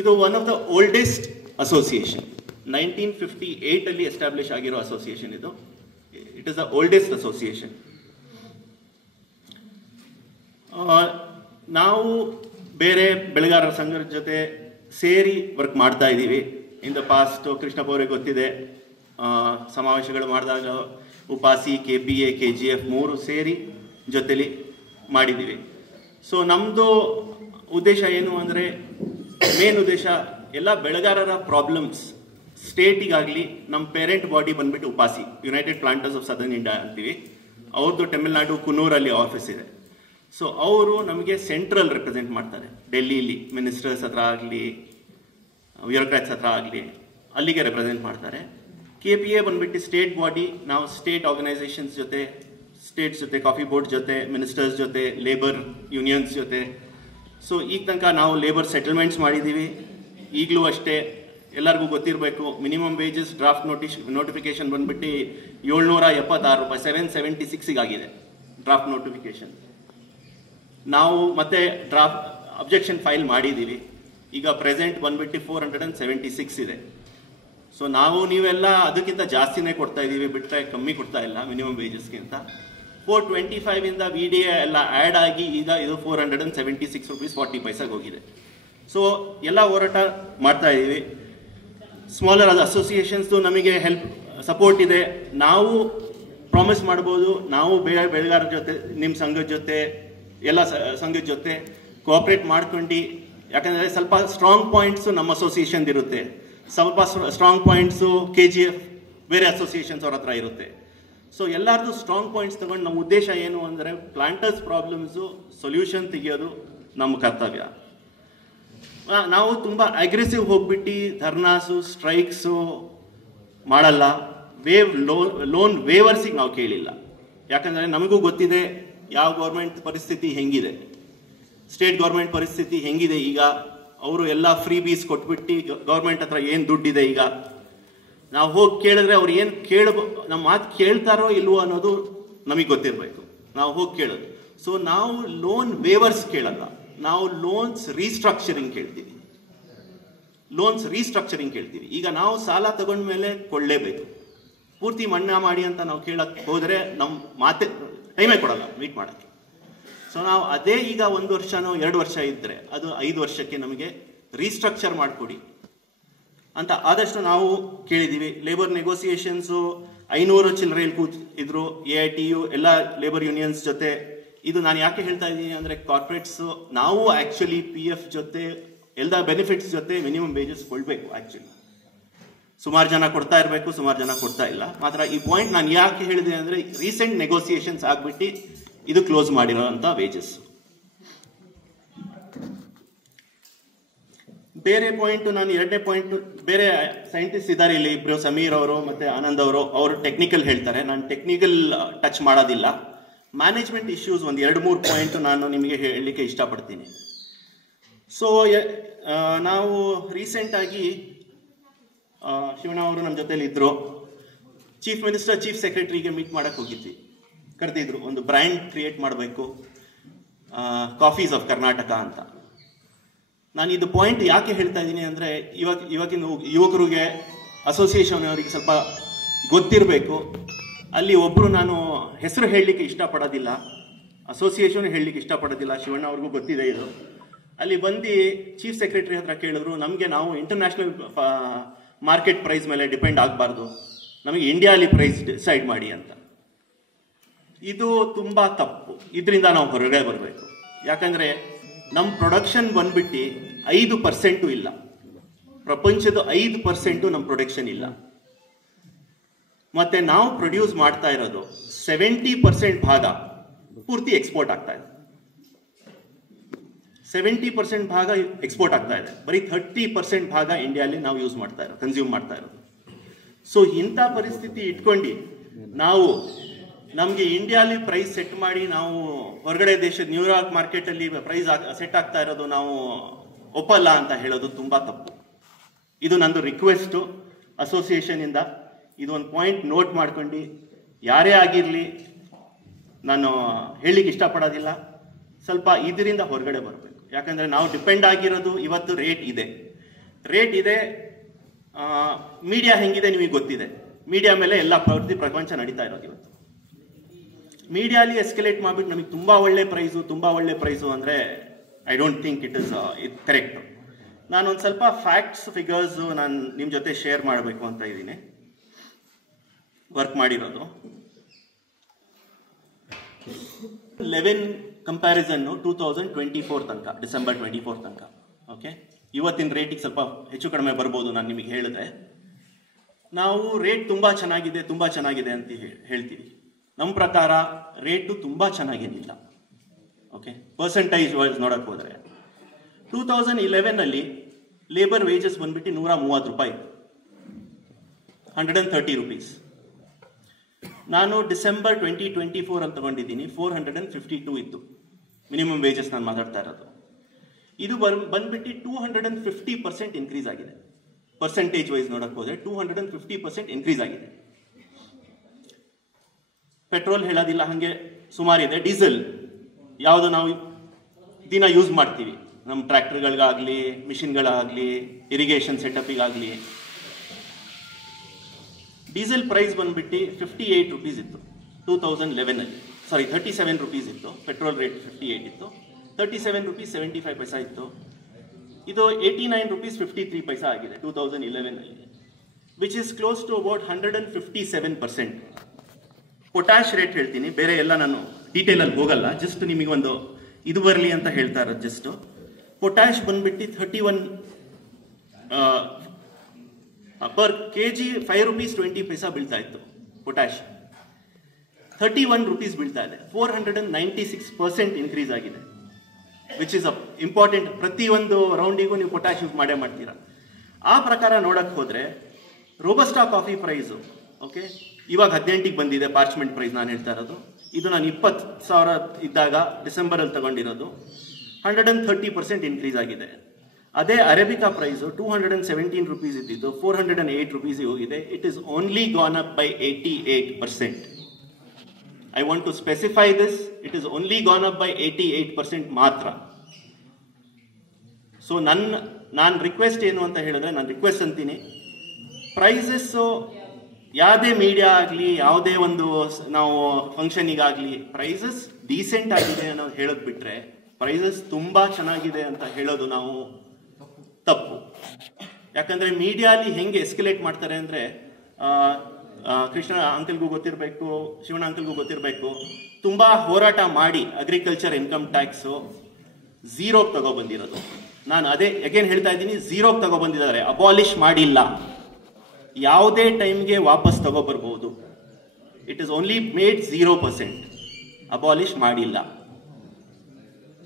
ಇದು one of the oldest association, 1958 ಅಲ್ಲಿ establish ಆಗಿರೋ ಅಸೋಸಿಯೇಷನ್ ಇದು. It is the oldest association. ನಾವು ಬೇರೆ ಬೆಳೆಗಾರರ ಸಂಘದ ಜೊತೆ ಸೇರಿ ವರ್ಕ್ ಮಾಡ್ತಾ ಇದ್ದೀವಿ. ಇನ್ ದ ಪಾಸ್ಟ್ ಕೃಷ್ಣಪ್ಪ ಅವರಿಗೆ ಗೊತ್ತಿದೆ, ಸಮಾವೇಶಗಳು ಮಾಡಿದಾಗ ಉಪಾಸಿ, KPA, KGF 3 ಸೇರಿ ಜೊತೆಲಿ ಮಾಡಿದ್ದೀವಿ. ಸೊ ನಮ್ಮದು ಉದ್ದೇಶ ಏನು ಅಂದರೆ, ಮೇನ್ ಉದ್ದೇಶ ಎಲ್ಲ ಬೆಳೆಗಾರರ ಪ್ರಾಬ್ಲಮ್ಸ್ ಸ್ಟೇಟಿಗಾಗಲಿ, ನಮ್ಮ ಪೇರೆಂಟ್ ಬಾಡಿ ಬಂದ್ಬಿಟ್ಟು UPASI, United Planters of Southern India ಅಂತೀವಿ. ಅವ್ರದ್ದು ತಮಿಳ್ನಾಡು ಕುನ್ನೂರಲ್ಲಿ ಆಫೀಸ್ ಇದೆ. ಸೊ ಅವರು ನಮಗೆ ಸೆಂಟ್ರಲ್ ರೆಪ್ರೆಸೆಂಟ್ ಮಾಡ್ತಾರೆ, ಡೆಲ್ಲಿಲಿ ಮಿನಿಸ್ಟರ್ಸ್ ಹತ್ರ ಆಗಲಿ, ಬ್ಯೂರೋಕ್ರಾಟ್ಸ್ ಹತ್ರ ಆಗಲಿ, ಅಲ್ಲಿಗೆ ರೆಪ್ರೆಸೆಂಟ್ ಮಾಡ್ತಾರೆ. KPA ಬಂದ್ಬಿಟ್ಟು ಸ್ಟೇಟ್ ಬಾಡಿ, ನಾವು ಸ್ಟೇಟ್ ಆರ್ಗನೈಸೇಷನ್ಸ್ ಜೊತೆ, ಸ್ಟೇಟ್ಸ್ ಜೊತೆ, ಕಾಫಿ ಬೋರ್ಡ್ ಜೊತೆ, ಮಿನಿಸ್ಟರ್ಸ್ ಜೊತೆ, ಲೇಬರ್ ಯೂನಿಯನ್ಸ್ ಜೊತೆ. ಸೊ ಈಗ ತನಕ ನಾವು ಲೇಬರ್ ಸೆಟಲ್ಮೆಂಟ್ಸ್ ಮಾಡಿದ್ದೀವಿ. ಈಗಲೂ ಅಷ್ಟೇ ಎಲ್ಲರಿಗೂ ಗೊತ್ತಿರಬೇಕು, ಮಿನಿಮಮ್ ವೇಜಸ್ ಡ್ರಾಫ್ಟ್ ನೋಟಿಫಿಕೇಶನ್ ಬಂದ್ಬಿಟ್ಟು 776 ರೂಪಾಯಿ, 776 ಆಗಿದೆ ಡ್ರಾಫ್ಟ್ ನೋಟಿಫಿಕೇಶನ್. ನಾವು ಮತ್ತೆ ಡ್ರಾಫ್ಟ್ ಅಬ್ಜೆಕ್ಷನ್ ಫೈಲ್ ಮಾಡಿದ್ದೀವಿ. ಈಗ ಪ್ರೆಸೆಂಟ್ ಬಂದ್ಬಿಟ್ಟು 476 ಇದೆ. ಸೊ ನಾವು ನೀವೆಲ್ಲ ಅದಕ್ಕಿಂತ ಜಾಸ್ತಿನೇ ಕೊಡ್ತಾ ಇದ್ದೀವಿ, ಬಿಟ್ಟರೆ ಕಮ್ಮಿ ಕೊಡ್ತಾ ಇಲ್ಲ ಮಿನಿಮಮ್ ವೇಜಸ್ಗಿಂತ. 425 ಇಂದ VDA ಎಲ್ಲ ಆ್ಯಡ್ ಆಗಿ ಈಗ ಇದು 476 ರೂಪೀಸ್ 40 ಪೈಸೆಗೆ ಹೋಗಿದೆ. ಸೊ ಎಲ್ಲ ಹೋರಾಟ ಮಾಡ್ತಾ ಇದ್ದೀವಿ. ಸ್ಮಾಲರ್ ಅಸೋಸಿಯೇಷನ್ಸ್ದು ನಮಗೆ ಹೆಲ್ಪ್ ಸಪೋರ್ಟ್ ಇದೆ. ನಾವು ಪ್ರಾಮಿಸ್ ಮಾಡ್ಬೋದು, ನಾವು ಬೆಳೆಗಾರರ ಜೊತೆ, ನಿಮ್ಮ ಸಂಘದ ಜೊತೆ, ಎಲ್ಲ ಸಂಘದ ಜೊತೆ ಕೋಆಪ್ರೇಟ್ ಮಾಡ್ಕೊಂಡು, ಯಾಕಂದರೆ ಸ್ವಲ್ಪ ಸ್ಟ್ರಾಂಗ್ ಪಾಯಿಂಟ್ಸು ನಮ್ಮ ಅಸೋಸಿಯೇಷನ್ ಇರುತ್ತೆ, ಸ್ವಲ್ಪ ಸ್ಟ್ರಾಂಗ್ ಪಾಯಿಂಟ್ಸು KGF ಬೇರೆ ಅಸೋಸಿಯೇಷನ್ಸ್ ಅವ್ರ ಹತ್ರ ಇರುತ್ತೆ. ಸೊ ಎಲ್ಲರದು ಸ್ಟ್ರಾಂಗ್ ಪಾಯಿಂಟ್ಸ್ ತಗೊಂಡು ನಮ್ಮ ಉದ್ದೇಶ ಏನು ಅಂದರೆ, ಪ್ಲಾಂಟರ್ಸ್ ಪ್ರಾಬ್ಲಮ್ಸು ಸೊಲ್ಯೂಷನ್ ತೆಗೆಯೋದು ನಮ್ಮ ಕರ್ತವ್ಯ. ನಾವು ತುಂಬ ಅಗ್ರೆಸಿವ್ ಹೋಗ್ಬಿಟ್ಟು ಧರ್ನಾಸು, ಸ್ಟ್ರೈಕ್ಸು ಮಾಡಲ್ಲ. ಲೋನ್ ವೇವರ್ಸಿಗೆ ನಾವು ಕೇಳಿಲ್ಲ. ಯಾಕಂದರೆ ನಮಗೂ ಗೊತ್ತಿದೆ ಯಾವ ಗೌರ್ಮೆಂಟ್ ಪರಿಸ್ಥಿತಿ ಹೆಂಗಿದೆ, ಸ್ಟೇಟ್ ಗೌರ್ಮೆಂಟ್ ಪರಿಸ್ಥಿತಿ ಹೆಂಗಿದೆ. ಈಗ ಅವರು ಎಲ್ಲ ಫ್ರೀ ಬೀಸ್ ಕೊಟ್ಬಿಟ್ಟು ಗೌರ್ಮೆಂಟ್ ಹತ್ರ ಏನು ದುಡ್ಡಿದೆ, ಈಗ ನಾವು ಹೋಗಿ ಕೇಳಿದ್ರೆ ಅವ್ರು ಏನು ನಮ್ಮ ಮಾತು ಕೇಳ್ತಾರೋ ಇಲ್ವೋ ಅನ್ನೋದು ನಮಗೆ ಗೊತ್ತಿರಬೇಕು. ನಾವು ಹೋಗಿ ಕೇಳೋದು. ಸೊ ನಾವು ಲೋನ್ ವೇವರ್ಸ್ ಕೇಳಲ್ಲ, ನಾವು ಲೋನ್ಸ್ ರೀಸ್ಟ್ರಕ್ಚರಿಂಗ್ ಕೇಳ್ತೀವಿ. ಈಗ ನಾವು ಸಾಲ ತಗೊಂಡ್ಮೇಲೆ ಕೊಳ್ಳೇಬೇಕು, ಪೂರ್ತಿ ಮನ್ನಾ ಮಾಡಿ ಅಂತ ನಾವು ಕೇಳಕ್ಕೆ ಹೋದರೆ ನಮ್ಮ ಮಾತೆ ಟೈಮೇ ಕೊಡಲ್ಲ ಮೀಟ್ ಮಾಡೋಕ್ಕೆ. ಸೊ ನಾವು ಅದೇ ಈಗ 1 ವರ್ಷನೋ 2 ವರ್ಷ ಇದ್ದರೆ ಅದು 5 ವರ್ಷಕ್ಕೆ ನಮಗೆ ರೀಸ್ಟ್ರಕ್ಚರ್ ಮಾಡಿಕೊಡಿ ಅಂತ ಆದಷ್ಟು ನಾವು ಕೇಳಿದ್ದೀವಿ. ಲೇಬರ್ ನೆಗೋಸಿಯೇಷನ್ಸು 500 ಚಿಲ್ಲರೆಯಲ್ಲಿ ಕೂತಿದ್ರು, AITU ಎಲ್ಲ ಲೇಬರ್ ಯೂನಿಯನ್ಸ್ ಜೊತೆ. ಇದು ನಾನು ಯಾಕೆ ಹೇಳ್ತಾ ಇದ್ದೀನಿ ಅಂದರೆ, ಕಾರ್ಪೊರೇಟ್ಸು ನಾವು ಆ್ಯಕ್ಚುಲಿ PF ಜೊತೆ ಎಲ್ಲ ಬೆನಿಫಿಟ್ಸ್ ಜೊತೆ ಮಿನಿಮಮ್ ವೇಜಸ್ ಕೊಡಬೇಕು. ಆ್ಯಕ್ಚುಲಿ ಸುಮಾರು ಜನ ಕೊಡ್ತಾ ಇರಬೇಕು, ಸುಮಾರು ಜನ ಕೊಡ್ತಾ ಇಲ್ಲ. ಮಾತ್ರ ಈ ಪಾಯಿಂಟ್ ನಾನು ಯಾಕೆ ಹೇಳಿದೆ ಅಂದರೆ, ರೀಸೆಂಟ್ ನೆಗೋಸಿಯೇಷನ್ಸ್ ಆಗ್ಬಿಟ್ಟು ಇದು ಕ್ಲೋಸ್ ಮಾಡಿರೋಂಥ ವೇಜಸ್. ಬೇರೆ ಪಾಯಿಂಟ್, ನಾನು 2ನೇ ಪಾಯಿಂಟ್, ಬೇರೆ ಸೈಂಟಿಸ್ಟ್ ಇದ್ದಾರೆ ಇಲ್ಲಿ ಇಬ್ಬರು, ಸಮೀರ್ ಅವರು ಮತ್ತು ಆನಂದ್ ಅವರು ಟೆಕ್ನಿಕಲ್ ಹೇಳ್ತಾರೆ, ನಾನು ಟೆಕ್ನಿಕಲ್ ಟಚ್ ಮಾಡೋದಿಲ್ಲ. ಮ್ಯಾನೇಜ್ಮೆಂಟ್ ಇಶ್ಯೂಸ್ ಒಂದು 2-3 ಪಾಯಿಂಟ್ ನಾನು ನಿಮಗೆ ಹೇಳಲಿಕ್ಕೆ ಇಷ್ಟಪಡ್ತೀನಿ. ಸೊ ನಾವು ರೀಸೆಂಟಾಗಿ ಶಿವಣ್ಣ ಅವರು ನಮ್ಮ ಜೊತೆಲಿ ಇದ್ದರು, ಚೀಫ್ ಮಿನಿಸ್ಟರ್, ಚೀಫ್ ಸೆಕ್ರೆಟರಿಗೆ ಮೀಟ್ ಮಾಡೋಕ್ಕೆ ಹೋಗಿದ್ವಿ, ಕರೆದಿದ್ರು. ಒಂದು ಬ್ರ್ಯಾಂಡ್ ಕ್ರಿಯೇಟ್ ಮಾಡಬೇಕು, ಕಾಫೀಸ್ ಆಫ್ ಕರ್ನಾಟಕ ಅಂತ. ನಾನು ಇದು ಪಾಯಿಂಟ್ ಯಾಕೆ ಹೇಳ್ತಾ ಇದ್ದೀನಿ ಅಂದರೆ, ಇವಾಗಿನ ಯುವಕರಿಗೆ, ಅಸೋಸಿಯೇಷನ್ ಅವರಿಗೆ ಸ್ವಲ್ಪ ಗೊತ್ತಿರಬೇಕು. ಅಲ್ಲಿ ಒಬ್ಬರು, ನಾನು ಹೆಸರು ಹೇಳಲಿಕ್ಕೆ ಇಷ್ಟಪಡೋದಿಲ್ಲ, ಅಸೋಸಿಯೇಷನ್ ಹೇಳಲಿಕ್ಕೆ ಇಷ್ಟಪಡೋದಿಲ್ಲ, ಶಿವಣ್ಣ ಅವ್ರಿಗೂ ಗೊತ್ತಿದೆ ಇದು. ಅಲ್ಲಿ ಬಂದು ಚೀಫ್ ಸೆಕ್ರೆಟರಿ ಹತ್ರ ಕೇಳಿದ್ರು, ನಾವು ಇಂಟರ್ನ್ಯಾಷನಲ್ ಮಾರ್ಕೆಟ್ ಪ್ರೈಸ್ ಮೇಲೆ ಡಿಪೆಂಡ್ ಆಗಬಾರ್ದು, ನಮಗೆ ಇಂಡಿಯಾಲಿ ಪ್ರೈಸ್ ಡಿಸೈಡ್ ಮಾಡಿ ಅಂತ. ಇದು ತುಂಬ ತಪ್ಪು. ಇದರಿಂದ ನಾವು ಹೊರಗಡೆ ಬರಬೇಕು. ಯಾಕಂದರೆ ನಮ್ಮ ಪ್ರೊಡಕ್ಷನ್ ಬಂದ್ಬಿಟ್ಟು 5% ಇಲ್ಲ, ಪ್ರಪಂಚದ 5% ನಮ್ಮ ಪ್ರೊಡಕ್ಷನ್ ಇಲ್ಲ. ಮತ್ತೆ ನಾವು ಪ್ರೊಡ್ಯೂಸ್ ಮಾಡ್ತಾ ಇರೋದು 70% ಭಾಗ ಪೂರ್ತಿ ಎಕ್ಸ್ಪೋರ್ಟ್ ಆಗ್ತಾ ಇದೆ. 70% ಭಾಗ ಎಕ್ಸ್ಪೋರ್ಟ್ ಆಗ್ತಾ ಇದೆ, ಬರೀ 30% ಭಾಗ ಇಂಡಿಯಾಲಿ ನಾವು ಯೂಸ್ ಮಾಡ್ತಾ ಇರೋದು, ಕನ್ಸ್ಯೂಮ್ ಮಾಡ್ತಾ ಇರೋದು. ಸೊ ಇಂಥ ಪರಿಸ್ಥಿತಿ ಇಟ್ಕೊಂಡು ನಾವು ನಮಗೆ ಇಂಡಿಯಾಲಿ ಪ್ರೈಸ್ ಸೆಟ್ ಮಾಡಿ, ನಾವು ಹೊರಗಡೆ ದೇಶದ ನ್ಯೂಯಾರ್ಕ್ ಮಾರ್ಕೆಟಲ್ಲಿ ಪ್ರೈಸ್ ಸೆಟ್ ಆಗ್ತಾ ಇರೋದು ನಾವು ಒಪ್ಪಲ್ಲ ಅಂತ ಹೇಳೋದು ತುಂಬ ತಪ್ಪು. ಇದು ನಂದು ರಿಕ್ವೆಸ್ಟು ಅಸೋಸಿಯೇಷನಿಂದ. ಇದೊಂದು ಪಾಯಿಂಟ್ ನೋಟ್ ಮಾಡ್ಕೊಂಡು, ಯಾರೇ ಆಗಿರಲಿ, ನಾನು ಹೇಳಲಿಕ್ಕೆ ಇಷ್ಟಪಡೋದಿಲ್ಲ, ಸ್ವಲ್ಪ ಇದರಿಂದ ಹೊರಗಡೆ ಬರಬೇಕು. ಯಾಕಂದರೆ ನಾವು ಡಿಪೆಂಡ್ ಆಗಿರೋದು, ಇವತ್ತು ರೇಟ್ ಇದೆ, ರೇಟ್ ಇದೆ. ಮೀಡಿಯಾ ಹೆಂಗಿದೆ ನಿಮಗೆ ಗೊತ್ತಿದೆ. ಮೀಡಿಯಾ ಮೇಲೆ ಎಲ್ಲ ಪ್ರಪಂಚ ನಡೀತಾ ಇರೋದು ಇವತ್ತು. ಮೀಡಿಯಾಲಿ ಎಸ್ಕಲೇಟ್ ಮಾಡಿಬಿಟ್ಟು ನಮಗೆ ತುಂಬಾ ಒಳ್ಳೆ ಪ್ರೈಸು ಅಂದರೆ I don't think it is correct. ನಾನೊಂದು ಸ್ವಲ್ಪ ಫ್ಯಾಕ್ಟ್ಸ್ ಫಿಗರ್ಸ್ ನಾನು ನಿಮ್ಮ ಜೊತೆ ಶೇರ್ ಮಾಡಬೇಕು ಅಂತ ಇದ್ದೀನಿ. ವರ್ಕ್ ಮಾಡಿರೋದು 11 ಕಂಪ್ಯಾರಿಸನ್ 2024 ತನಕ, ಡಿಸೆಂಬರ್ 24 ತನಕ. ಓಕೆ, ಇವತ್ತಿನ ರೇಟಿಗೆ ಸ್ವಲ್ಪ ಹೆಚ್ಚು ಕಡಿಮೆ ಬರ್ಬೋದು. ನಾನು ನಿಮಗೆ ಹೇಳಿದೆ, ನಾವು ರೇಟ್ ತುಂಬಾ ಚೆನ್ನಾಗಿದೆ ಅಂತ ಹೇಳ್ತೀವಿ. ನಮ್ಮ ಪ್ರಕಾರ ರೇಟು ತುಂಬಾ ಚೆನ್ನಾಗೇನಿಲ್ಲ. ಓಕೆ, ಪರ್ಸೆಂಟೇಜ್ ವೈಸ್ ನೋಡಕ್ ಹೋದ್ರೆ 2011 ಲೇಬರ್ ವೇಜಸ್ ಬಂದ್ಬಿಟ್ಟು 130 ರೂಪಾಯಿ, 130 ರುಪೀಸ್. ನಾನು ಡಿಸೆಂಬರ್ 2024 ಅಂತ ತಗೊಂಡಿದ್ದೀನಿ, 452 ಇತ್ತು ಮಿನಿಮಮ್ ವೇಜಸ್. ನಾನು ಮಾತಾಡ್ತಾ ಇರೋದು ಇದು ಬಂದ್ಬಿಟ್ಟು 250% ಇನ್ಕ್ರೀಸ್ ಆಗಿದೆ. ಪರ್ಸೆಂಟೇಜ್ ವೈಸ್ ನೋಡಕ್ ಹೋದ್ರೆ 250% ಇನ್ಕ್ರೀಸ್ ಆಗಿದೆ. ಪೆಟ್ರೋಲ್ ಹೇಳೋದಿಲ್ಲ, ಹಂಗೆ ಸುಮಾರಿದೆ. ಡೀಸೆಲ್ ಯಾವುದು ನಾವು ದಿನ ಯೂಸ್ ಮಾಡ್ತೀವಿ, ನಮ್ಮ ಟ್ರ್ಯಾಕ್ಟರ್ಗಳಿಗಾಗಲಿ, ಮಿಷಿನ್ಗಳಾಗಲಿ, ಇರಿಗೇಷನ್ ಸೆಟಪ್ಗಾಗಲಿ, ಡೀಸೆಲ್ ಪ್ರೈಸ್ ಬಂದ್ಬಿಟ್ಟು 58 ರುಪೀಸ್ ಇತ್ತು 2011. 37 ರುಪೀಸ್ ಇತ್ತು. ಪೆಟ್ರೋಲ್ ರೇಟ್ 58 ಇತ್ತು. 37 ರುಪೀಸ್ 75 ಪೈಸಾ ಇತ್ತು. ಇದು 89 ರುಪೀಸ್ 53 ಪೈಸಾ ಆಗಿದೆ 2011, which is close to about 157%. Potash rate ಹೇಳ್ತೀನಿ, ಬೇರೆ ಎಲ್ಲ ನಾನು ಡೀಟೇಲ್ ಅಲ್ಲಿ ಹೋಗಲ್ಲ, ಜಸ್ಟ್ ನಿಮಗೆ ಒಂದು ಇದು ಬರಲಿ ಅಂತ ಹೇಳ್ತಾ ಇರೋದು. ಜಸ್ಟ್ ಪೊಟ್ಯಾಶ್ ಬಂದ್ಬಿಟ್ಟು 31 ಪರ್ ಕೆಜಿ 5 ರುಪೀಸ್ 20 ಪೈಸಾ ಬೀಳ್ತಾ ಇತ್ತು. ಪೊಟ್ಯಾಶ್ 31 ರುಪೀಸ್ ಬೀಳ್ತಾ ಇದೆ. 496% ಇನ್ಕ್ರೀಸ್ ಆಗಿದೆ, ವಿಚ್ ಇಸ್ ಇಂಪಾರ್ಟೆಂಟ್. ಪ್ರತಿಯೊಂದು ರೌಂಡಿಗೂ ನೀವು ಪೊಟ್ಯಾಶ್ ಯೂಸ್ ಮಾಡ್ತೀರಾ. ಆ ಪ್ರಕಾರ ನೋಡಕ್ ಹೋದ್ರೆ ರೋಬಸ್ಟಾ ಕಾಫಿ ಪ್ರೈಸು ಓಕೆ ಇವಾಗ 18ಗೆ ಬಂದಿದೆ. ಪಾರ್ಚ್ಮೆಂಟ್ ಪ್ರೈಸ್ ನಾನು ಹೇಳ್ತಾ ಇರೋದು. ಇದು ನಾನು 20,000 ಇದ್ದಾಗ ಡಿಸೆಂಬರ್ ಅಲ್ಲಿ ತಗೊಂಡಿರೋದು. 130% ಇನ್ಕ್ರೀಸ್ ಆಗಿದೆ. ಅದೇ ಅರೇಬಿಕಾ ಪ್ರೈಸು 217 ರುಪೀಸ್ ಇದ್ದಿದ್ದು 408 ರುಪೀಸ್ ಹೋಗಿದೆ. It is only gone up by 88%. I want to specify this, it is only gone up by 88% ಮಾತ್ರ. ಸೊ ನಾನು ರಿಕ್ವೆಸ್ಟ್ ಏನು ಅಂತ ಹೇಳಿದ್ರೆ, ನಾನು ರಿಕ್ವೆಸ್ಟ್ ಅಂತೀನಿ, ಪ್ರೈಸಸ್ ಯಾವುದೇ ಮೀಡಿಯಾ ಆಗಲಿ, ಯಾವುದೇ ಒಂದು ನಾವು ಫಂಕ್ಷನಿಗಾಗಲಿ ಪ್ರೈಸಸ್ ಡೀಸೆಂಟ್ ಆಗಿದೆ ಅನ್ನೋ ಹೇಳೋದು ಬಿಟ್ರೆ, ಪ್ರೈಸಸ್ ತುಂಬಾ ಚೆನ್ನಾಗಿದೆ ಅಂತ ಹೇಳೋದು ನಾವು ತಪ್ಪು. ಯಾಕಂದ್ರೆ ಮೀಡಿಯಾಲಿ ಹೆಂಗೆ ಎಸ್ಕಲೇಟ್ ಮಾಡ್ತಾರೆ ಅಂದ್ರೆ, ಕೃಷ್ಣ ಅಂಕಲ್ಗೂ ಗೊತ್ತಿರಬೇಕು, ಶಿವಣ್ಣ ಅಂಕಲ್ಗೂ ಗೊತ್ತಿರಬೇಕು, ತುಂಬಾ ಹೋರಾಟ ಮಾಡಿ ಅಗ್ರಿಕಲ್ಚರ್ ಇನ್ಕಮ್ ಟ್ಯಾಕ್ಸ್ 0ಗೆ ತಗೊಬಂದಿರೋದು. ನಾನು ಅದೇ ಅಗೇನ್ ಹೇಳ್ತಾ ಇದ್ದೀನಿ, 0ಗೆ ತಗೊಬಂದಿದ್ದಾರೆ, ಅಬಾಲಿಷ್ ಮಾಡಿಲ್ಲ. ಯಾವುದೇ ಟೈಮ್ಗೆ ವಾಪಸ್ ತಗೋಬರ್ಬಹುದು. It is only made 0%, abolish ಮಾಡಿಲ್ಲ.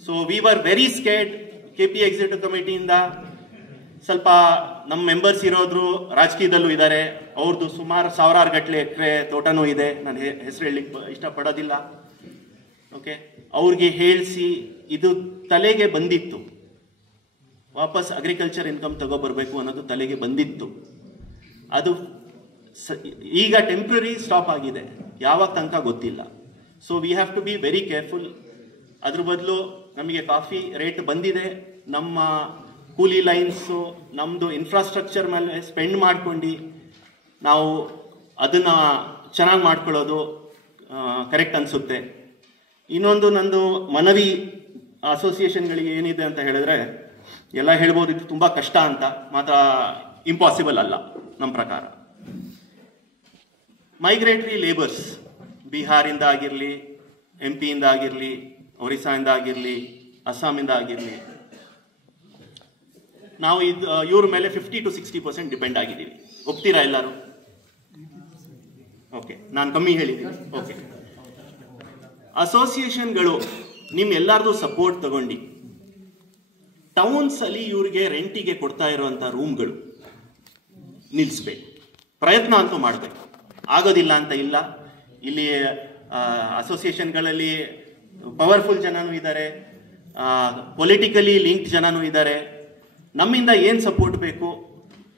So we were very scared. KP executive ಕಮಿಟಿಯಿಂದ ಸ್ವಲ್ಪ ನಮ್ಮ ಮೆಂಬರ್ಸ್ ಇರೋದ್ರು ರಾಜಕೀಯದಲ್ಲೂ ಇದ್ದಾರೆ, ಅವ್ರದ್ದು ಸುಮಾರು ಸಾವಿರಾರು ಗಟ್ಟಲೆ ಎಕರೆ ತೋಟನೂ ಇದೆ, ನಾನು ಹೆಸರು ಹೇಳಲಿಕ್ಕೆ ಇಷ್ಟಪಡೋದಿಲ್ಲ. ಓಕೆ, ಅವ್ರಿಗೆ ಹೇಳಿಸಿ ಇದು ತಲೆಗೆ ಬಂದಿತ್ತು, ವಾಪಸ್ ಅಗ್ರಿಕಲ್ಚರ್ ಇನ್ಕಮ್ ತಗೋಬರ್ಬೇಕು ಅನ್ನೋದು ತಲೆಗೆ ಬಂದಿತ್ತು. ಅದು ಈಗ ಟೆಂಪ್ರರಿ ಸ್ಟಾಪ್ ಆಗಿದೆ, ಯಾವಾಗ ತನಕ ಗೊತ್ತಿಲ್ಲ. So we have to be very careful. ಅದ್ರ ಬದಲು ನಮಗೆ ಕಾಫಿ ರೇಟ್ ಬಂದಿದೆ, ನಮ್ಮ ಕೂಲಿ ಲೈನ್ಸು, ನಮ್ಮದು ಇನ್ಫ್ರಾಸ್ಟ್ರಕ್ಚರ್ ಮೇಲೆ ಸ್ಪೆಂಡ್ ಮಾಡ್ಕೊಂಡು ನಾವು ಅದನ್ನು ಚೆನ್ನಾಗಿ ಮಾಡ್ಕೊಳ್ಳೋದು ಕರೆಕ್ಟ್ ಅನಿಸುತ್ತೆ. ಇನ್ನೊಂದು ನಂದು ಮನವಿ ಅಸೋಸಿಯೇಷನ್ಗಳಿಗೆ ಏನಿದೆ ಅಂತ ಹೇಳಿದ್ರೆ, ಎಲ್ಲ ಹೇಳ್ಬೋದು ಇದು ತುಂಬ ಕಷ್ಟ ಅಂತ, ಮಾತ್ರ ಇಂಪಾಸಿಬಲ್ ಅಲ್ಲ ನಮ್ಮ ಪ್ರಕಾರ. ಮೈಗ್ರೇಟರಿ ಲೇಬರ್ಸ್ ಬಿಹಾರಿಂದ ಆಗಿರಲಿ, MP ಇಂದ ಆಗಿರಲಿ, ಒರಿಸ್ಸಾಯಿಂದ ಆಗಿರಲಿ, ಅಸ್ಸಾಮಿಂದ ಆಗಿರಲಿ, ನಾವು ಇವ್ರ ಮೇಲೆ 50 to 60% ಡಿಪೆಂಡ್ ಆಗಿದ್ದೀವಿ. ಒಪ್ತೀರಾ ಎಲ್ಲರೂ? ಓಕೆ, ನಾನು ಕಮ್ಮಿ ಹೇಳಿದ್ದೀನಿ. ಓಕೆ, ಅಸೋಸಿಯೇಷನ್ಗಳು ನಿಮ್ ಎಲ್ಲಾರ್ದು ಸಪೋರ್ಟ್ ತಗೊಂಡು ಟೌನ್ಸ್ ಅಲ್ಲಿ ಇವ್ರಿಗೆ ರೆಂಟಿಗೆ ಕೊಡ್ತಾ ಇರುವಂತ ರೂಮ್ಗಳು ನಿಲ್ಲಿಸ್ಬೇಕು, ಪ್ರಯತ್ನ ಅಂತೂ ಮಾಡಬೇಕು. ಆಗೋದಿಲ್ಲ ಅಂತ ಇಲ್ಲ. ಇಲ್ಲಿ ಅಸೋಸಿಯೇಷನ್ಗಳಲ್ಲಿ ಪವರ್ಫುಲ್ ಜನನೂ ಇದ್ದಾರೆ, ಪೊಲಿಟಿಕಲಿ ಲಿಂಕ್ಡ್ ಜನನೂ ಇದ್ದಾರೆ. ನಮ್ಮಿಂದ ಏನು ಸಪೋರ್ಟ್ ಬೇಕು,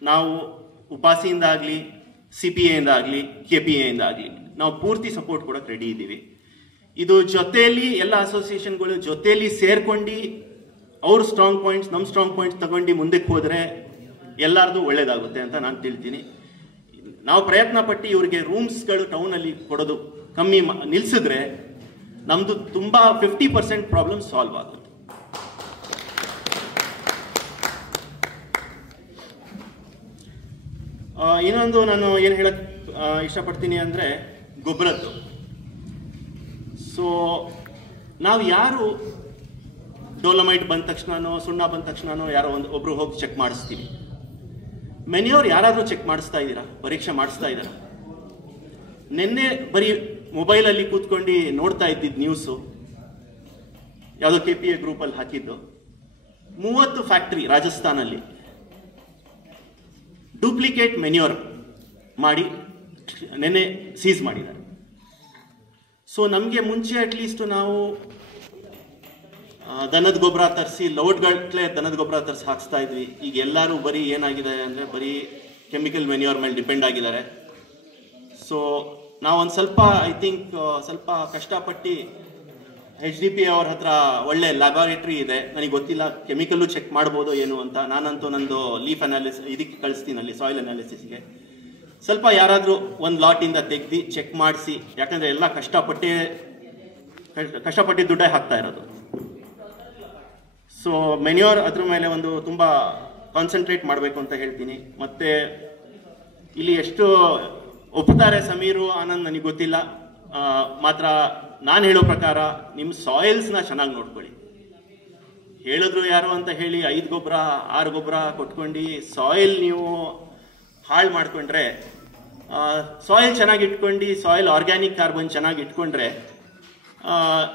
ನಾವು ಉಪಾಸಿಯಿಂದ ಆಗಲಿ, CPA ಇಂದ ಆಗಲಿ, KPA ಇಂದ ಆಗಲಿ ನಾವು ಪೂರ್ತಿ ಸಪೋರ್ಟ್ ಕೊಡಕ್ಕೆ ರೆಡಿ ಇದ್ದೀವಿ. ಇದು ಜೊತೆಯಲ್ಲಿ ಎಲ್ಲ ಅಸೋಸಿಯೇಷನ್ಗಳು ಜೊತೆಯಲ್ಲಿ ಸೇರ್ಕೊಂಡು ಅವ್ರ ಸ್ಟ್ರಾಂಗ್ ಪಾಯಿಂಟ್ಸ್, ನಮ್ಮ ಸ್ಟ್ರಾಂಗ್ ಪಾಯಿಂಟ್ಸ್ ತಗೊಂಡು ಮುಂದಕ್ಕೆ ಹೋದ್ರೆ ಎಲ್ಲರದು ಒಳ್ಳೇದಾಗುತ್ತೆ ಅಂತ ನಾನು ತಿಳ್ತೀನಿ. ನಾವು ಪ್ರಯತ್ನ ಪಟ್ಟು ಇವರಿಗೆ ರೂಮ್ಸ್ಗಳು ಟೌನಲ್ಲಿ ಕೊಡೋದು ಕಮ್ಮಿ ನಿಲ್ಲಿಸಿದ್ರೆ ನಮ್ಮದು ತುಂಬ 50% ಪ್ರಾಬ್ಲಮ್ ಸಾಲ್ವ್ ಆಗುತ್ತೆ. ಇನ್ನೊಂದು ನಾನು ಏನು ಹೇಳಕ್ಕೆ ಇಷ್ಟಪಡ್ತೀನಿ ಅಂದರೆ ಗೊಬ್ಬರದ್ದು. ಸೊ ನಾವು ಯಾರು ಡೋಲಮೈಟ್ ಬಂದ ತಕ್ಷಣನೋ ಸುಣ್ಣ ಬಂದ ತಕ್ಷಣನೋ ಯಾರೋ ಒಬ್ರು ಹೋಗಿ ಚೆಕ್ ಮಾಡಿಸ್ತೀವಿ. ಮೆನಿಯವ್ರು ಯಾರಾದರೂ ಚೆಕ್ ಮಾಡಿಸ್ತಾ ಇದ್ದೀರಾ? ಪರೀಕ್ಷೆ ಮಾಡಿಸ್ತಾ ಇದ್ದೀರಾ? ನಿನ್ನೆ ಬರೀ ಮೊಬೈಲಲ್ಲಿ ಕೂತ್ಕೊಂಡು ನೋಡ್ತಾ ಇದ್ದಿದ್ದು ನ್ಯೂಸು, ಯಾವುದೋ KPA ಗ್ರೂಪಲ್ಲಿ ಹಾಕಿದ್ದು, 30 ಫ್ಯಾಕ್ಟ್ರಿ ರಾಜಸ್ಥಾನಲ್ಲಿ ಡೂಪ್ಲಿಕೇಟ್ ಮೆನ್ಯೂರ್ ಮಾಡಿ ನೆನ್ನೆ ಸೀಸ್ ಮಾಡಿದ್ದಾರೆ. ಸೊ ನಮಗೆ ಮುಂಚೆ ಅಟ್ಲೀಸ್ಟ್ ನಾವು ದನದ ಗೊಬ್ಬರ ತರಿಸಿ ಲೋಡ್ಗಟ್ಟಲೆ ದನದ ಗೊಬ್ಬರ ತರಿಸಿ ಹಾಕ್ಸ್ತಾ ಇದ್ವಿ. ಈಗ ಎಲ್ಲರೂ ಬರೀ ಏನಾಗಿದೆ ಅಂದರೆ ಬರೀ ಕೆಮಿಕಲ್ ಮೆನ್ಯೂರ್ ಮೇಲೆ ಡಿಪೆಂಡ್ ಆಗಿದ್ದಾರೆ. ಸೊ ನಾವೊಂದು ಸ್ವಲ್ಪ ಐ ಥಿಂಕ್ ಸ್ವಲ್ಪ ಕಷ್ಟಪಟ್ಟು HDP ಅವ್ರ ಹತ್ರ ಒಳ್ಳೆ ಲ್ಯಾಬಾರೇಟ್ರಿ ಇದೆ, ನನಗೆ ಗೊತ್ತಿಲ್ಲ ಕೆಮಿಕಲ್ಲು ಚೆಕ್ ಮಾಡ್ಬೋದು ಏನು ಅಂತ. ನಾನಂತೂ ನಂದು ಲೀಫ್ ಅನಾಲಿಸಿಸ್ ಇದಕ್ಕೆ ಕಳಿಸ್ತೀನಿ, ಅಲ್ಲಿ ಸಾಯಿಲ್ ಅನಾಲಿಸಿಸ್ಗೆ. ಸ್ವಲ್ಪ ಯಾರಾದರೂ ಒಂದು ಲಾಟಿಂದ ತೆಗ್ದು ಚೆಕ್ ಮಾಡಿಸಿ, ಯಾಕಂದರೆ ಎಲ್ಲ ಕಷ್ಟಪಟ್ಟು ದುಡ್ಡೇ ಹಾಕ್ತಾ ಇರೋದು. ಸೊ ಮೆನ್ಯೂರ್ ಅದ್ರ ಮೇಲೆ ಒಂದು ತುಂಬ ಕಾನ್ಸಂಟ್ರೇಟ್ ಮಾಡಬೇಕು ಅಂತ ಹೇಳ್ತೀನಿ. ಮತ್ತು ಇಲ್ಲಿ ಎಷ್ಟು ಒಪ್ತಾರೆ ಸಮೀರು ಆನಂದ್ ನನಗೆ ಗೊತ್ತಿಲ್ಲ, ಮಾತ್ರ ನಾನು ಹೇಳೋ ಪ್ರಕಾರ ನಿಮ್ಮ ಸಾಯಿಲ್ಸ್ನ ಚೆನ್ನಾಗಿ ನೋಡ್ಕೊಳ್ಳಿ. ಹೇಳಿದ್ರು ಯಾರು ಅಂತ ಹೇಳಿ 5 ಗೊಬ್ಬರ 6 ಗೊಬ್ಬರ ಕೊಟ್ಕೊಂಡು ಸಾಯಿಲ್ ನೀವು ಹಾಳು ಮಾಡ್ಕೊಂಡ್ರೆ, ಸಾಯಿಲ್ ಚೆನ್ನಾಗಿ ಇಟ್ಕೊಂಡು ಸಾಯಿಲ್ ಆರ್ಗ್ಯಾನಿಕ್ ಕಾರ್ಬನ್ ಚೆನ್ನಾಗಿ ಇಟ್ಕೊಂಡ್ರೆ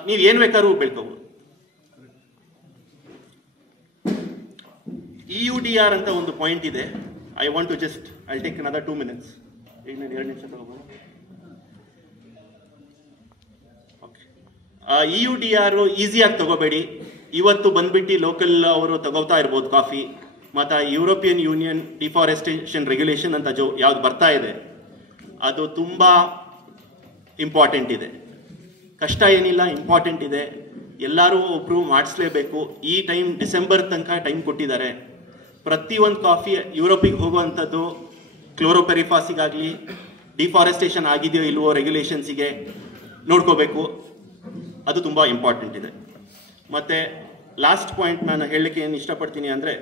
ನೀವು ಏನು ಬೇಕಾದ್ರೂ ಬೆಳ್ಕೋಬೋದು. EUDR ಅಂತ ಒಂದು ಪಾಯಿಂಟ್ ಇದೆ. I want to just I take another 2 minutes. ಈಗ ನಾನು 2 ನಿಮಿಷ ತಗೋಬೋದು. EUDR ಈಸಿಯಾಗಿ ತಗೋಬೇಡಿ. ಇವತ್ತು ಬಂದ್ಬಿಟ್ಟು ಲೋಕಲ್ ಅವರು ತಗೋತಾ ಇರ್ಬೋದು ಕಾಫಿ. ಮತ್ತು ಯುರೋಪಿಯನ್ ಯೂನಿಯನ್ ಡಿಫಾರೆಸ್ಟೇಷನ್ ರೆಗ್ಯುಲೇಷನ್ ಅಂತ ಯಾವ್ದು ಬರ್ತಾ ಇದೆ ಅದು ತುಂಬ ಇಂಪಾರ್ಟೆಂಟ್ ಇದೆ. ಕಷ್ಟ ಏನಿಲ್ಲ, ಇಂಪಾರ್ಟೆಂಟ್ ಇದೆ. ಎಲ್ಲರೂ ಒಬ್ರು ಮಾಡಿಸ್ಲೇಬೇಕು. ಈ ಟೈಮ್ ಡಿಸೆಂಬರ್ ತನಕ ಟೈಮ್ ಕೊಟ್ಟಿದ್ದಾರೆ. ಪ್ರತಿಯೊಂದು ಕಾಫಿ ಯುರೋಪಿಗೆ ಹೋಗುವಂಥದ್ದು ಕ್ಲೋರೋಪೆರಿಫಾಸಿಗಾಗಲಿ ಡಿಫಾರೆಸ್ಟೇಷನ್ ಆಗಿದೆಯೋ ಇಲ್ವೋ ರೆಗ್ಯುಲೇಷನ್ಸಿಗೆ ನೋಡ್ಕೋಬೇಕು. ಅದು ತುಂಬ ಇಂಪಾರ್ಟೆಂಟ್ ಇದೆ. ಮತ್ತು ಲಾಸ್ಟ್ ಪಾಯಿಂಟ್ ನಾನು ಹೇಳಲಿಕ್ಕೆ ಏನು ಇಷ್ಟಪಡ್ತೀನಿ ಅಂದರೆ,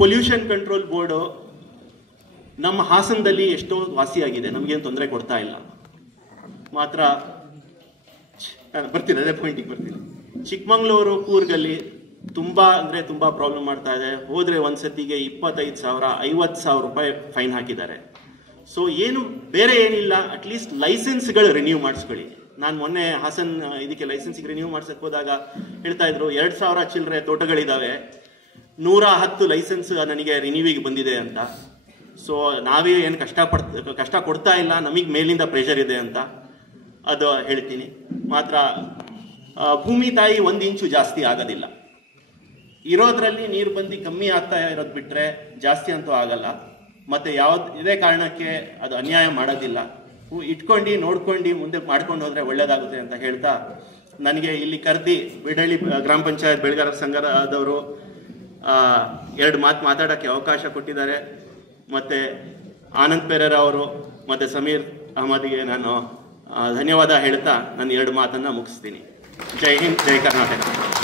ಪೊಲ್ಯೂಷನ್ ಕಂಟ್ರೋಲ್ ಬೋರ್ಡು ನಮ್ಮ ಹಾಸನದಲ್ಲಿ ಎಷ್ಟೋ ವಾಸಿಯಾಗಿದೆ, ನಮಗೇನು ತೊಂದರೆ ಕೊಡ್ತಾ ಇಲ್ಲ. ಮಾತ್ರ ಬರ್ತೀನಿ, ಅದೇ ಪಾಯಿಂಟಿಗೆ ಬರ್ತೀನಿ. ಚಿಕ್ಕಮಂಗ್ಳೂರು ಕೂರ್ಗಲ್ಲಿ ತುಂಬ ಅಂದರೆ ತುಂಬ ಪ್ರಾಬ್ಲಮ್ ಮಾಡ್ತಾ ಇದೆ. ಹೋದರೆ ಒಂದು ಸತಿಗೆ 25,000 50,000 ರೂಪಾಯಿ ಫೈನ್ ಹಾಕಿದ್ದಾರೆ. ಸೊ ಏನು ಬೇರೆ ಏನಿಲ್ಲ, ಅಟ್ಲೀಸ್ಟ್ ಲೈಸೆನ್ಸ್ಗಳು ರಿನ್ಯೂ ಮಾಡಿಸ್ಕೊಳ್ಳಿ. ನಾನು ಮೊನ್ನೆ ಹಾಸನ್ ಇದಕ್ಕೆ ಲೈಸೆನ್ಸಿಗೆ ರಿನ್ಯೂ ಮಾಡ್ಸಕ್ಕೆ ಹೋದಾಗ ಹೇಳ್ತಾ ಇದ್ರು 2,000 ಚಿಲ್ಲರೆ ತೋಟಗಳಿದ್ದಾವೆ, 110 ಲೈಸೆನ್ಸ್ ನನಗೆ ರಿನ್ಯೂವಿಗೆ ಬಂದಿದೆ ಅಂತ. ಸೊ ನಾವೇ ಏನು ಕಷ್ಟ ಕೊಡ್ತಾ ಇಲ್ಲ, ನಮಗೆ ಮೇಲಿಂದ ಪ್ರೆಷರ್ ಇದೆ ಅಂತ ಅದು ಹೇಳ್ತೀನಿ. ಮಾತ್ರ ಭೂಮಿ ತಾಯಿ 1 ಇಂಚು ಜಾಸ್ತಿ ಆಗೋದಿಲ್ಲ. ಇರೋದ್ರಲ್ಲಿ ನೀರು ಬಂದು ಕಮ್ಮಿ ಆಗ್ತಾ ಇರೋದು ಬಿಟ್ಟರೆ ಜಾಸ್ತಿ ಅಂತೂ ಆಗಲ್ಲ. ಮತ್ತು ಇದೇ ಕಾರಣಕ್ಕೆ ಅದು ಅನ್ಯಾಯ ಮಾಡೋದಿಲ್ಲ. ಇಟ್ಕೊಂಡು ನೋಡ್ಕೊಂಡು ಮುಂದೆ ಮಾಡ್ಕೊಂಡು ಹೋದರೆ ಒಳ್ಳೇದಾಗುತ್ತೆ ಅಂತ ಹೇಳ್ತಾ, ನನಗೆ ಇಲ್ಲಿ ಕರೆದಿ ಬಿಡಳ್ಳಿ ಗ್ರಾಮ ಪಂಚಾಯತ್ ಬೆಳೆಗಾರರ ಸಂಘದವರು 2 ಮಾತು ಮಾತಾಡೋಕ್ಕೆ ಅವಕಾಶ ಕೊಟ್ಟಿದ್ದಾರೆ. ಮತ್ತು ಆನಂದ್ ಪೆರೇರಾ ಅವರು ಮತ್ತು ಸಮೀರ್ ಅಹಮದ್ಗೆ ನಾನು ಧನ್ಯವಾದ ಹೇಳ್ತಾ ನನ್ನ 2 ಮಾತನ್ನು ಮುಗಿಸ್ತೀನಿ. ಜೈ ಹಿಂದ್, ಜೈ ಕರ್ನಾಟಕ.